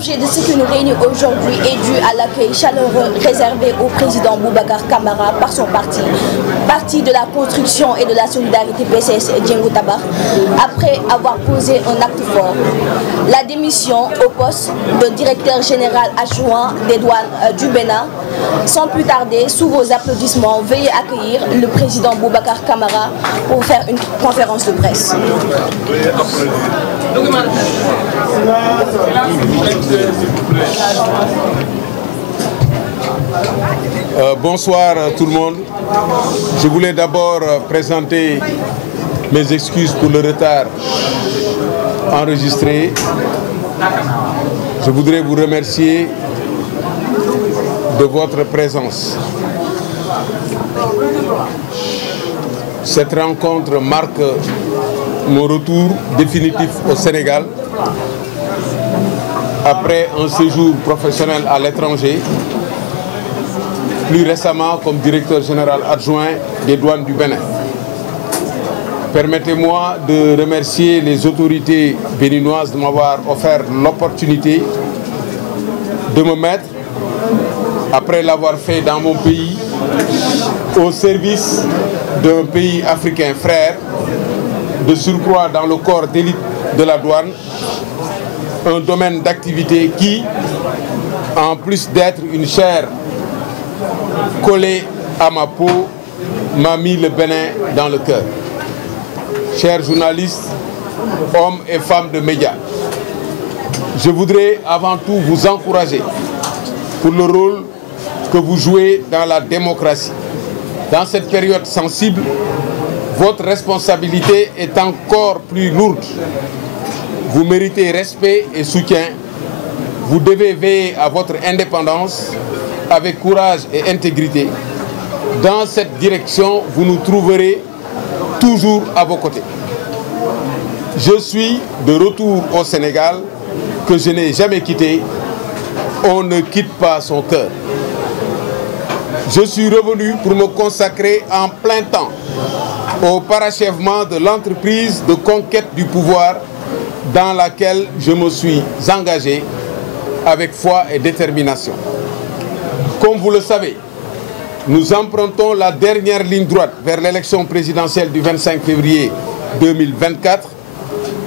L'objet de ce qui nous réunit aujourd'hui est dû à l'accueil chaleureux réservé au président Boubacar Camara par son parti de la construction et de la solidarité PCS Djengou Tabar, après avoir posé un acte fort, la démission au poste de directeur général adjoint des douanes du Bénin. Sans plus tarder, sous vos applaudissements, veuillez accueillir le président Boubacar Camara pour faire une conférence de presse. Bonsoir tout le monde. Je voulais d'abord présenter mes excuses pour le retard enregistré. Je voudrais vous remercier de votre présence. Cette rencontre marque mon retour définitif au Sénégal après un séjour professionnel à l'étranger, plus récemment comme directeur général adjoint des douanes du Bénin. Permettez-moi de remercier les autorités béninoises de m'avoir offert l'opportunité de me mettre, après l'avoir fait dans mon pays, au service d'un pays africain frère, de surcroît dans le corps d'élite de la douane, un domaine d'activité qui, en plus d'être une chair collée à ma peau, m'a mis le Bénin dans le cœur. Chers journalistes, hommes et femmes de médias, je voudrais avant tout vous encourager pour le rôle que vous jouez dans la démocratie. Dans cette période sensible, votre responsabilité est encore plus lourde. Vous méritez respect et soutien. Vous devez veiller à votre indépendance avec courage et intégrité. Dans cette direction, vous nous trouverez toujours à vos côtés. Je suis de retour au Sénégal, que je n'ai jamais quitté. On ne quitte pas son cœur. Je suis revenu pour me consacrer en plein temps au parachèvement de l'entreprise de conquête du pouvoir dans laquelle je me suis engagé avec foi et détermination. Comme vous le savez, nous empruntons la dernière ligne droite vers l'élection présidentielle du 25 février 2024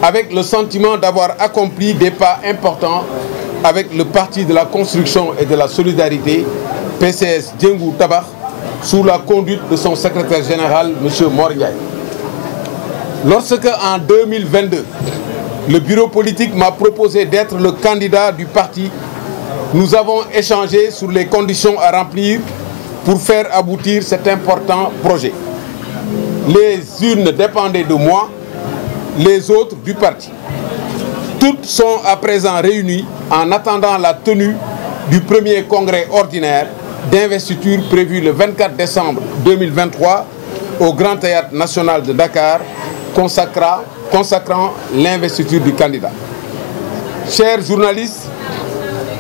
avec le sentiment d'avoir accompli des pas importants avec le Parti de la construction et de la solidarité, PCS Djengou Tabar, sous la conduite de son secrétaire général, M. Mor Ndiaye. Lorsque, en 2022, le bureau politique m'a proposé d'être le candidat du parti, nous avons échangé sur les conditions à remplir pour faire aboutir cet important projet. Les unes dépendaient de moi, les autres du parti. Toutes sont à présent réunies en attendant la tenue du premier congrès ordinaire d'investiture prévu le 24 décembre 2023 au Grand Théâtre National de Dakar, consacrant l'investiture du candidat. Chers journalistes,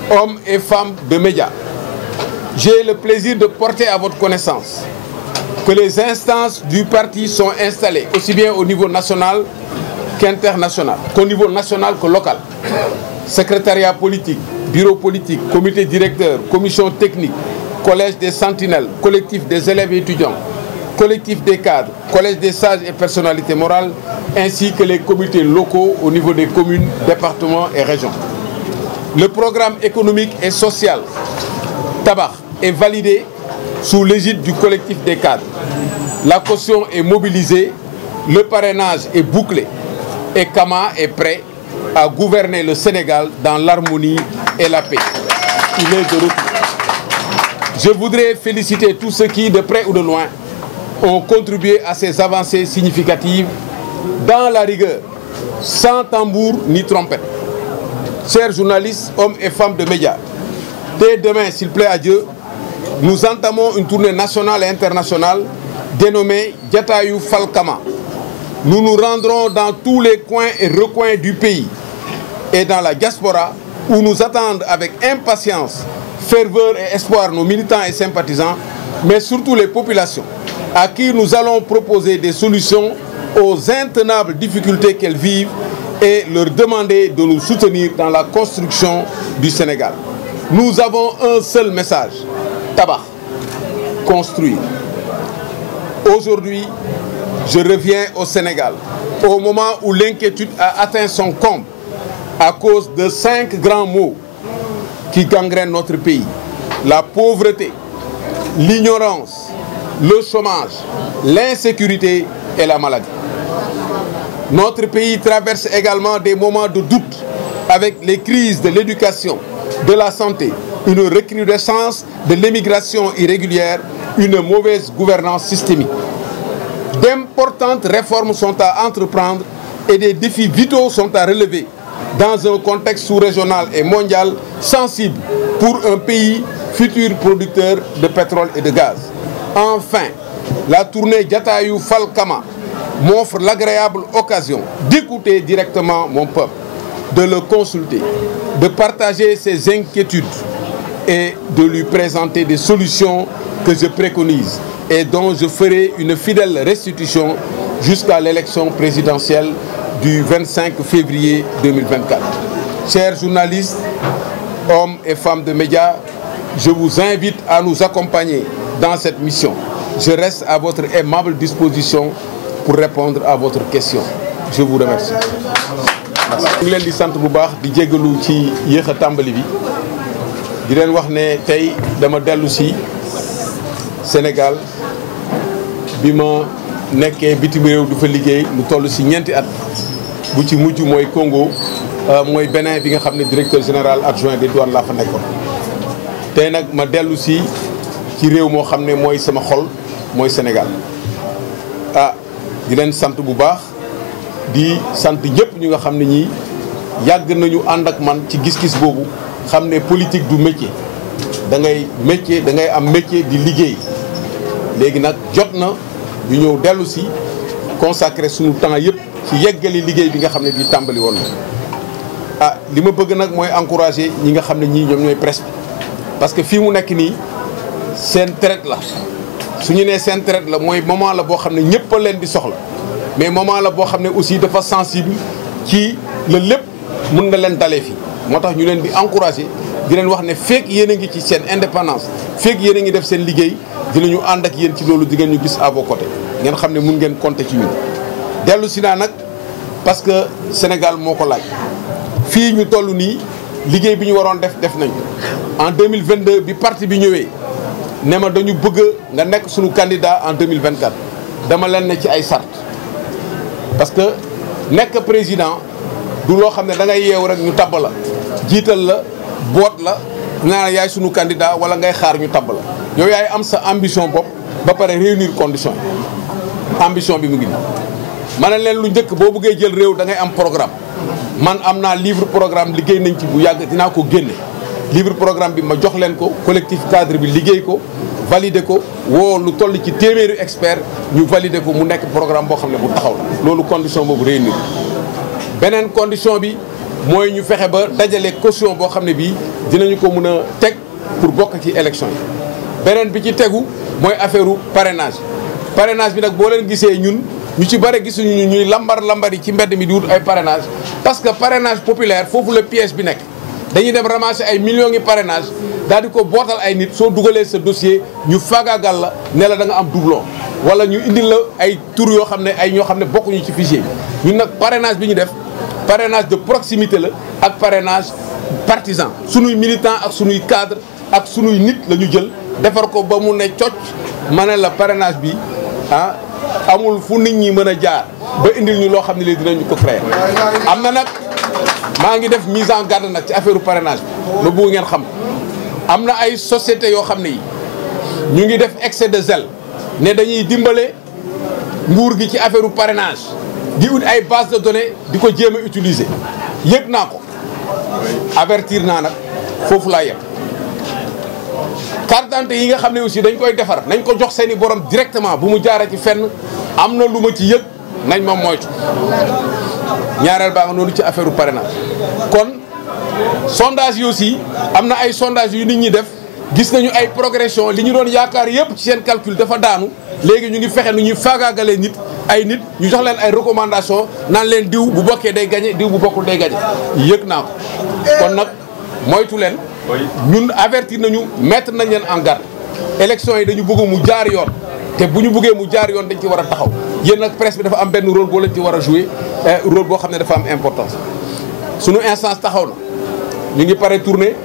hommes et femmes de médias, j'ai le plaisir de porter à votre connaissance que les instances du parti sont installées aussi bien au niveau national qu'international, qu'au niveau national que local. Secrétariat politique, bureau politique, comité directeur, commission technique, collège des sentinelles, collectif des élèves et étudiants, collectif des cadres, collège des sages et personnalités morales, ainsi que les comités locaux au niveau des communes, départements et régions. Le programme économique et social Tabar est validé sous l'égide du collectif des cadres. La caution est mobilisée, le parrainage est bouclé et Kama est prêt à gouverner le Sénégal dans l'harmonie et la paix. Il est de retour. Je voudrais féliciter tous ceux qui, de près ou de loin, ont contribué à ces avancées significatives dans la rigueur, sans tambour ni trompette. Chers journalistes, hommes et femmes de médias, dès demain, s'il plaît à Dieu, nous entamons une tournée nationale et internationale dénommée Jatayou Falkama. Nous nous rendrons dans tous les coins et recoins du pays et dans la diaspora où nous attendent avec impatience, ferveur et espoir nos militants et sympathisants, mais surtout les populations à qui nous allons proposer des solutions aux intenables difficultés qu'elles vivent et leur demander de nous soutenir dans la construction du Sénégal. Nous avons un seul message, tabac, construire. Aujourd'hui, je reviens au Sénégal, au moment où l'inquiétude a atteint son comble à cause de 5 grands maux qui gangrènent notre pays. La pauvreté, l'ignorance, le chômage, l'insécurité et la maladie. Notre pays traverse également des moments de doute avec les crises de l'éducation, de la santé, une recrudescence de l'immigration irrégulière, une mauvaise gouvernance systémique. D'importantes réformes sont à entreprendre et des défis vitaux sont à relever dans un contexte sous-régional et mondial sensible pour un pays futur producteur de pétrole et de gaz. Enfin, la tournée Jatayu Falkama m'offre l'agréable occasion d'écouter directement mon peuple, de le consulter, de partager ses inquiétudes et de lui présenter des solutions que je préconise et dont je ferai une fidèle restitution jusqu'à l'élection présidentielle du 25 février 2024. Chers journalistes, hommes et femmes de médias, je vous invite à nous accompagner dans cette mission. Je reste à votre aimable disposition pour répondre à votre question. Je vous remercie. ñu ngi leen di sant bu baax di jégalu ci yéex a tàmbali bi di leen wax ne tey dama dellu si Sénégal bi ma nekkee bitim réew du fa liggéey lu toll si ñeenti at bu ci mujj mooy Congo mooy Bénin bi nga xam ne directeur général adjoint des douanes laa fa nekkoon. tey nag ma dellu si ci réew moo xam ne mooy sama xol mooy Sénégal di leen sant bu baax di sant ñëpp ñu nga xam ne ñii yàgg nañu ànd ak man ci gis-gis boobu xam ne politique du métier da ngay am métier di liggéey léegi nag jot na ñu ñëw dellu si consacrer suñu temps yëpp ci yeggali liggéey bi nga xam ne bii tàmbali woon na li ma bëgg nag mooy encourager ñi nga xam ne ñii ñoom ñooy presse bi parce que fii mu nekk nii seen traite la su ñu nee seen traite la mooy moment la boo xam ne ñëpp a leen di soxla mais moment la boo xam ne aussi dafa sensible ci la lépp mun na leen dalee fii moo tax ñu leen di encourager di leen wax ne fekk yéen a ngi ci seen indépendance fekk yéen a ngi def seen liggéey dinañu ànd ak yéen ci loolu di ngeen ñu gis à vos côtés ngeen xam ne mun ngeen compter ci ñun. dellu si naa nag parce que Sénégal moo ko laaj fii ñu toll nii liggéey bi ñu waroon def nañ en 2022 bi parti bi ñëwee ne ma dañu bëgg nga nekk suñu candidat en 2024 dama leen ne ci ay sart parce que nekk président du loo xam ne da ngay yeew rek ñu tabb la jiital la boot la naa yaay sunu candidat wala ngay xaar ñu tabb la yow yaay am sa ambition bopp ba pare réunir condition ambition bi mu ngi nii ma ne leen lu njëkk boo bëggee jël réew da ngay am programme man am naa livre programme liggéey nañ ci bu yàgg dinaa ko génne livre programme bi ma jox leen ko collectif cadre bi liggéey ko valider ko woo lu toll ci téeméeri expert ñu valider ko mu nekk programme boo xam ne bu taxaw la loolu condition boobu réunir beneen condition bi mooy ñu fexe ba dajale caution boo xam ne bii dinañu ko mën a teg pour bokk ci élection yi beneen bi ci tegu mooy affaire u parrainage bi nag boo leen gisee ñun ñu ci bare gisuñu ñuy lambar yi ci mbedd mi di wut ay parrainage parce que parrainage populaire foofu la piège bi nekk dañuy dem ramasser ay millions ngi parrainage daal di ko bootal ay nit soo dugalee sa dossier ñu faagaagal la ne la da nga am doublon wala ñu indil la ay tur yoo xam ne ay ñoo xam ne bokkuñu ci fichier bi ñun nag parrainage bi ñu def parrainage de proximité la ak parrainage partisan sunuy militant ak sunuy cadre ak sunuy nit la ñu jël defar ko ba mu ne cocc ma ne la parrainage bi amul fu nit ñi mën a jaar ba indil ñu loo xam ne lii dinañu ko créer am na nag maa ngi def mise en garde nag ci affaire parrainage bi lu bëgg ngeen xam am na ay société yoo xam ne yi ñu ngi def excès de zèle ne dañuy dimbale nguur gi ci affaire parrainage di ut ay base de données di ko jéem a utiliser yëg naa ko avertir naa nag foofu laa yem carte d'identité yi nga xam ne aussi dañ koy defar nañ ko jox seeni borom directement bu mu jaaree ci fenn am na lu ma ci yëg nañ ma moytu ñaareel baa nga noonu ci affaire parrainage kon sondage yi aussi am na ay sondage yu nit ñi def gis nañu ay progression li ñu doon yaakaar yëpp ci seen calcul dafa daanu léegi ñu ngi fexe nu ñuy faagaagalee nit ñu jox leen ay recommandation naan leen diw bu bokkee day gagné diw bu bokkul day gagné yëg naa ko kon nag moytu leen ñun avertir nañu mettre nañ leen en garde élection yi dañu bëgg mu jaar yoon te bu ñu bëggee mu jaar yoon dañ ci war a taxaw yéen nag presse bi dafa am benn rôle boo leen ci war a jouer rôle boo xam ne dafa am importance sunu instance taxaw na ñu ngi pare tournée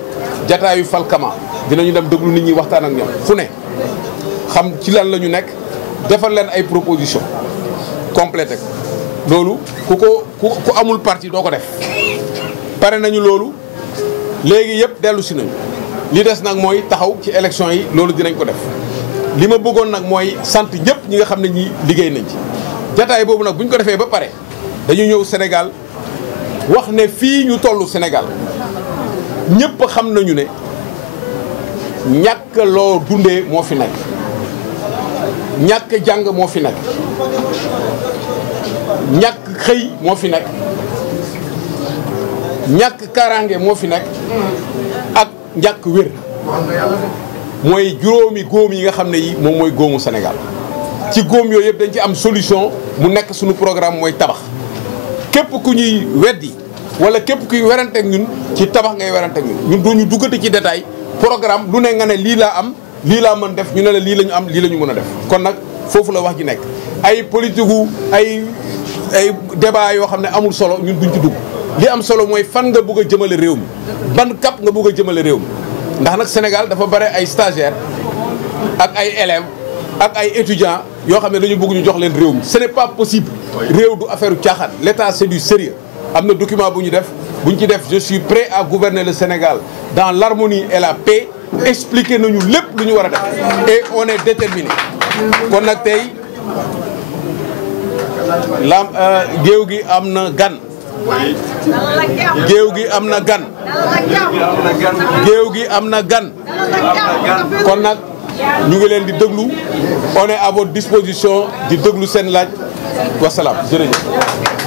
jataayu Falkama dinañu dem déglu nit ñi waxtaan ak ñoom fu ne xam ci lan la ñu nekk defal leen ay proposition complété ko loolu ku amul parti doo ko def pare nañu loolu léegi yëpp dellu si nañu li des nag mooy taxaw ci élection yi loolu dinañ ko def li ma bëggoon nag mooy sant ñëpp ñi nga xam ne ñi liggéey nañ ci jataay boobu nag bu ñu ko defee ba pare dañu ñëw Sénégal wax ne fii ñu tollu Sénégal ñëpp xam nañu ne ñàkk loo dundee moo fi nekk ñàkk jàng moo fi nekk ñàkk xëy moo fi nekk ñàkk kaaraange moo fi nekk ak ñàkk wér mooy juróomi góom yi nga xam ne yi moom mooy góomu Sénégal ci góom yooyu yëpp dañ ci am solution mu nekk suñu programme mooy tabax képp ku ñuy weddi wala képp kuy werante ak ñun ci tabax ngay werante ak ñun duñu duggati ci détail programme lu ne nga ne lii laa am lii laa mën def ñu ne la lii la ñu am lii la ñu mën a def kon nag foofu la wax ji nekk ay politique ay débat yoo xam ne amul solo ñun duñ ci dugg li am solo mooy fan nga bëgg a jëmale réew mi ban cap nga bëgg a jëmale réew mi ndax nag Sénégal dafa bare ay stagiaires ak ay élèves ak ay étudiants yoo xam ne dañu bëgg ñu jox leen réew mi ce n'est pas possible réew du affaire caaxaan l'État c'est du sérieux am na document bu ñu def je suis prêt à gouverner le Sénégal dans l'harmonie et la paix expliquer nañu lépp lu ñu war a def et on est déterminé kon nag tey géew gi am na gan géew gi am na gan géew gi am na gan kon nag ñu ngi leen di déglu on est à votre disposition di déglu seen laaj wasalaam jërëjëf